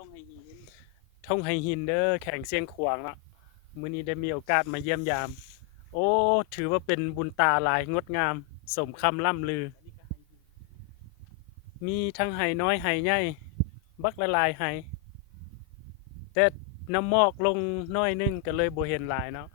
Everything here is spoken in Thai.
ท่งไฮหินท่งไฮหินเด้อแข่งเสียงขวางเนาะมื้อนี้ได้มีโอกาสมาเยี่ยมยามโอ้ถือว่าเป็นบุญตาหลายงดงามสมคำล่ำลืออันนี้ก็ไฮหินมีทั้งไห้น้อยไห้ใหญ่บักละลายไห้แต่น้ำหมอกลงน้อยนึงก็เลยบ่เห็นหลายเนาะ